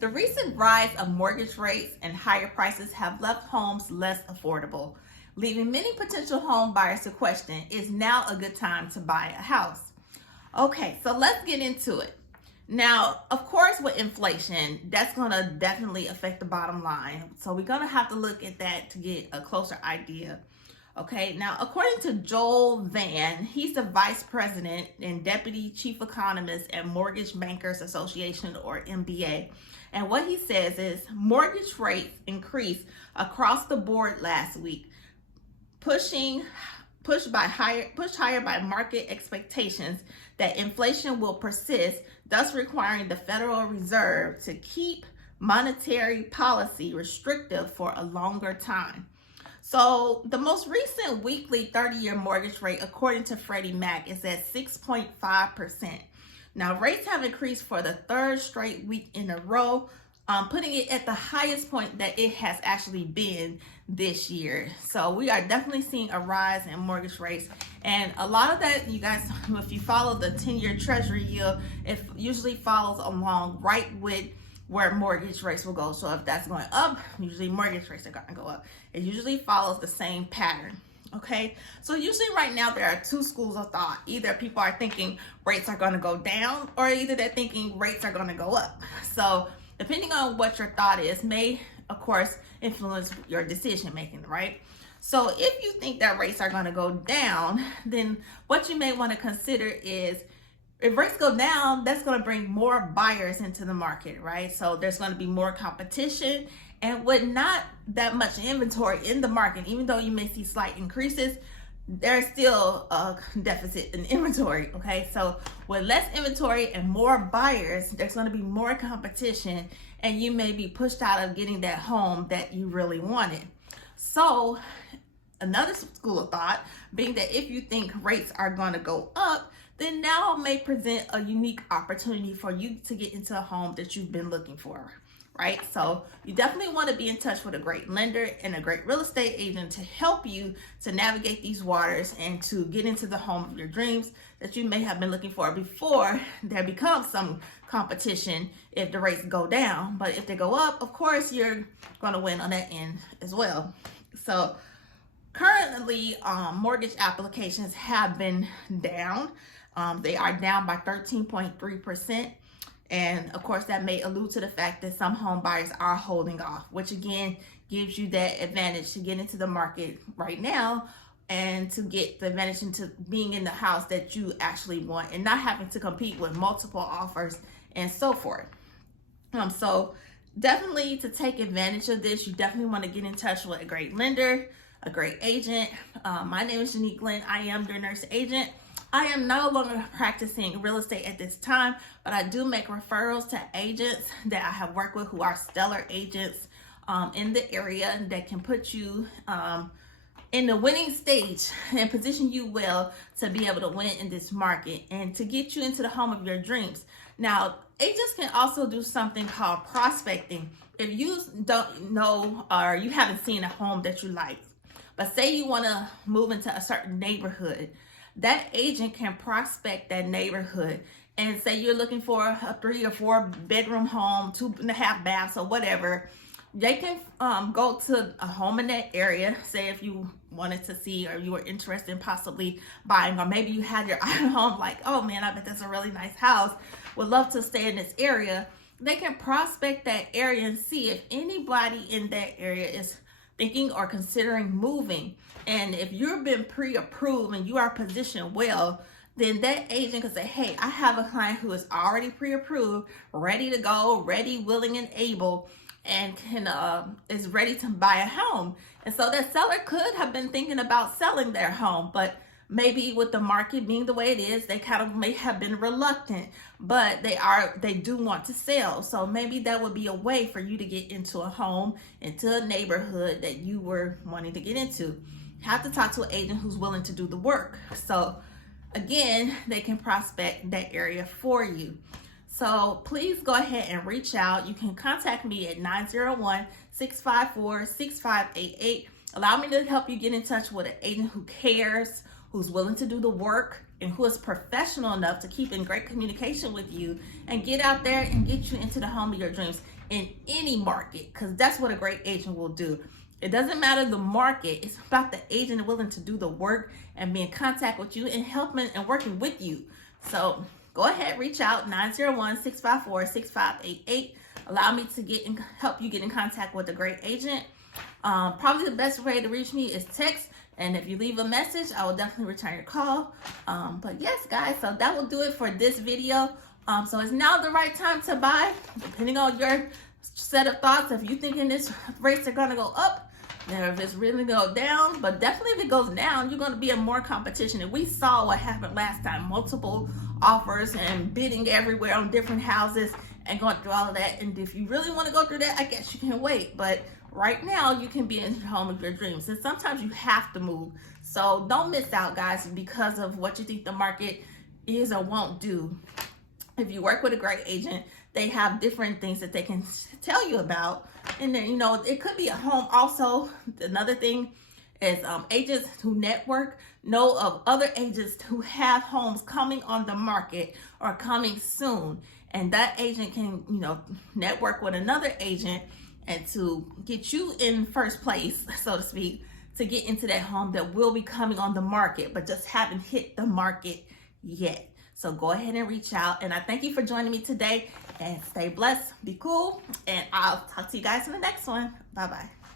The recent rise of mortgage rates and higher prices have left homes less affordable, leaving many potential home buyers to question, is now a good time to buy a house? Okay, so let's get into it. Now, of course, with inflation, that's going to definitely affect the bottom line. So we're going to have to look at that to get a closer idea. Okay, now according to Joel Van, he's the vice president and deputy chief economist at Mortgage Bankers Association, or MBA. And what he says is mortgage rates increased across the board last week, pushed higher by market expectations that inflation will persist, thus requiring the Federal Reserve to keep monetary policy restrictive for a longer time. So the most recent weekly 30-year mortgage rate, according to Freddie Mac, is at 6.5%. Now, rates have increased for the third straight week in a row, putting it at the highest point that it has actually been this year. So we are definitely seeing a rise in mortgage rates. And a lot of that, you guys, if you follow the 10-year treasury yield, it usually follows along right with where mortgage rates will go. So if that's going up, usually mortgage rates are going to go up. It usually follows the same pattern. Okay, so usually right now there are two schools of thought. Either people are thinking rates are going to go down, or either they're thinking rates are going to go up. So depending on what your thought is may, of course, influence your decision making, right? So if you think that rates are going to go down, then what you may want to consider is, if rates go down, that's going to bring more buyers into the market, right? So there's going to be more competition, and with not that much inventory in the market, even though you may see slight increases, there's still a deficit in inventory, okay? So with less inventory and more buyers, there's going to be more competition, and you may be pushed out of getting that home that you really wanted. So another school of thought being that if you think rates are going to go up, then now may present a unique opportunity for you to get into a home that you've been looking for, right? So you definitely want to be in touch with a great lender and a great real estate agent to help you to navigate these waters and to get into the home of your dreams that you may have been looking for before there becomes some competition if the rates go down. But if they go up, of course, you're going to win on that end as well. So currently, mortgage applications have been down. They are down by 13.3%. And of course, that may allude to the fact that some home buyers are holding off, which again gives you that advantage to get into the market right now and to get the advantage into being in the house that you actually want and not having to compete with multiple offers and so forth. So definitely, to take advantage of this, you definitely want to get in touch with a great lender, a great agent. My name is Janique Glenn. I am your nurse agent. I am no longer practicing real estate at this time, but I do make referrals to agents that I have worked with who are stellar agents in the area that can put you in the winning stage and position you well to be able to win in this market and to get you into the home of your dreams. Now, agents can also do something called prospecting. If you don't know or you haven't seen a home that you like, but say you want to move into a certain neighborhood, that agent can prospect that neighborhood and say you're looking for a 3 or 4 bedroom home, 2.5 baths or whatever. They can go to a home in that area, say if you wanted to see or you were interested in possibly buying, or maybe you had your eye on home like, oh man, I bet that's a really nice house, would love to stay in this area. They can prospect that area and see if anybody in that area is thinking or considering moving. And if you've been pre-approved and you are positioned well, then that agent can say, hey, I have a client who is already pre-approved, ready to go, ready, willing, and able, and is ready to buy a home. And so that seller could have been thinking about selling their home, but maybe with the market being the way it is, they kind of may have been reluctant, but they do want to sell. So maybe that would be a way for you to get into a home, into a neighborhood that you were wanting to get into. You have to talk to an agent who's willing to do the work. So again, they can prospect that area for you. So please go ahead and reach out. You can contact me at 901-654-6588. Allow me to help you get in touch with an agent who cares, who's willing to do the work and who is professional enough to keep in great communication with you and get out there and get you into the home of your dreams in any market, because that's what a great agent will do. It doesn't matter the market, it's about the agent willing to do the work and be in contact with you and helping and working with you. So go ahead, reach out, 901-654-6588. Allow me to help you get in contact with a great agent. Probably the best way to reach me is text. And if you leave a message, I will definitely return your call. But yes, guys, so that will do it for this video. So it's now the right time to buy, depending on your set of thoughts. If you're thinking this rates are gonna go up, then if it's really go down, but definitely if it goes down, you're gonna be in more competition. And we saw what happened last time, multiple offers and bidding everywhere on different houses and going through all of that. And if you really wanna go through that, I guess you can wait. But right now, you can be in the home of your dreams. And sometimes you have to move. So don't miss out, guys, because of what you think the market is or won't do. If you work with a great agent, they have different things that they can tell you about. And then, it could be a home also. Another thing is agents who network know of other agents who have homes coming on the market or coming soon. And that agent can, network with another agent and to get you in first place, so to speak, to get into that home that will be coming on the market, but just haven't hit the market yet. So go ahead and reach out. And I thank you for joining me today, and stay blessed, be cool, and I'll talk to you guys in the next one. Bye-bye.